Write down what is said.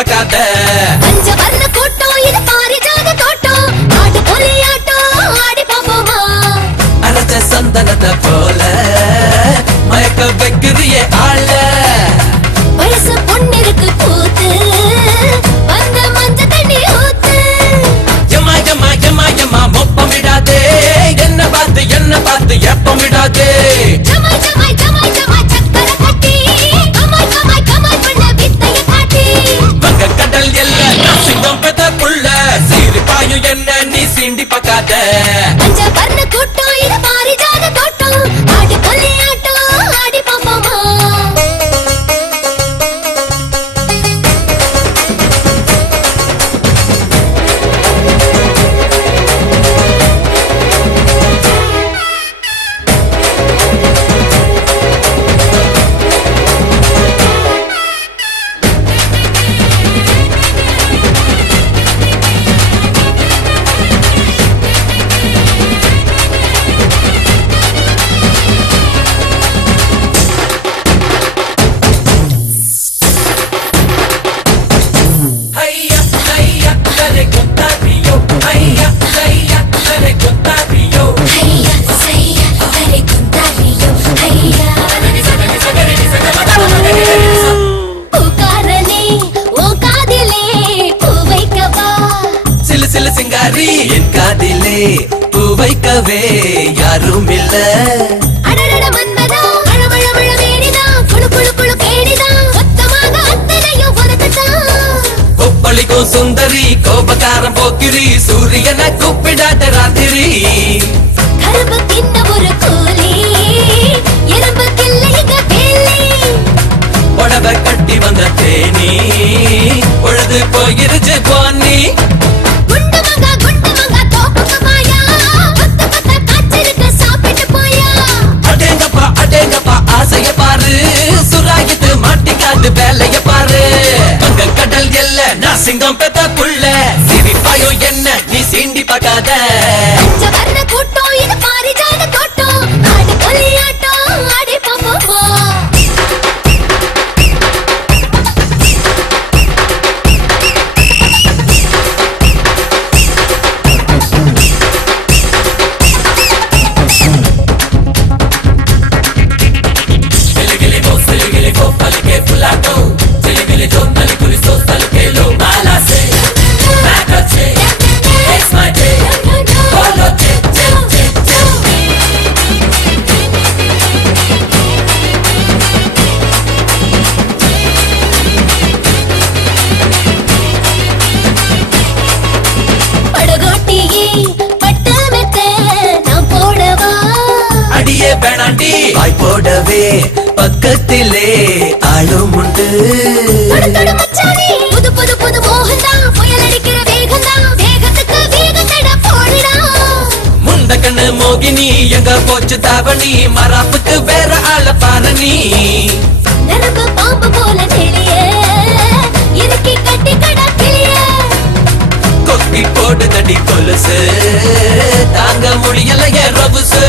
பக்காத பஞ்சவர்ண கூட்டம் இது பாரிஜாத தோட்டம் ஆடு புலியாட்டம் ஆடி பாப்போமா அரைச்ச சந்தனத்தை போல மயக்க வைக்கிறியே ஆள வயசு பொண்ணிருக்கு பூத்து வந்த மஞ்ச தண்ணி ஊத்து எம்மா எம்மா எம்மா எம்மா மொப்பம் விடாதே என்ன பார்த்து எப்பம் விடாதே ஜமாய் ஜமாய் ஜமாய் ஜமாய் சக்கர கட்டி கமாய் கமாய் கமாய் பண்ண வித்தைய காட்டி வங்க கடல் எல்லாம் சிங்கம் பெத்த புள்ள சீரி பாயும் என்ன நீ சீண்டி பக்காத பஞ்சவர்ண கூட்டம் இது பாரிஜாத தோட்டம் ஆடு புலியாட்டம் ஆடி பாப்போமா என் காதிலே பூ வைக்கவே யாரும் இல்ல அடடட மன்மதா அழமழ மழ மேனிதா குளு குளு குளு கேடிதா மொத்தமாக அத்தனையும் உனக்குதான் கொப்பளிக்கும் சுந்தரி கோபக்காரம் போக்கிரி சூரியனை கூப்பிடாத ராத்திரி கரும்பு தின்ன ஒரு கூலி எறும்பு கிள்ளைங்க வேலி உடவை கட்டி வந்த தேனி உழுது போயிருச்சு போனி குண்டு மங்கா தோப்புக்கு மாயா பத்து பத்த காய்ச்சிருக்கு சாப்பிட்டு போயா அடேங்கப்பா ஆசைய பாரு சுராகிட்டு மாட்டிக்காது வேலைய பாரு வங்க கடல் எல்ல நான் சிங்கம் பெத்த புள்ள சிரிப்பாயோ என்ன நீ சீண்டி பார்க்காத பஞ்சவர்ண கூட்டம் இது பாரிஜாத தோட்டம் ஆடு புலியாட்டம் ஆடி பாப்போமா வாய் போடவே பக்கத்திலே ஆளும் உண்டு புது புது புது மோகந்தா புயல் அடிக்கிற வேகந்தா வேகத்துக்கு வேகத்தட போடுடா முண்ட கண்ணு மோகினி எங்க போச்சு தாவணி மராப்புக்கு வேற ஆள பாரு நீ நரம்பு பாம்பு போல நெளிய இறுக்கி கட்டி கடா கிளிய கொக்கி போடு தடி கொலுசு தாங்க முடியலைய ரவுசு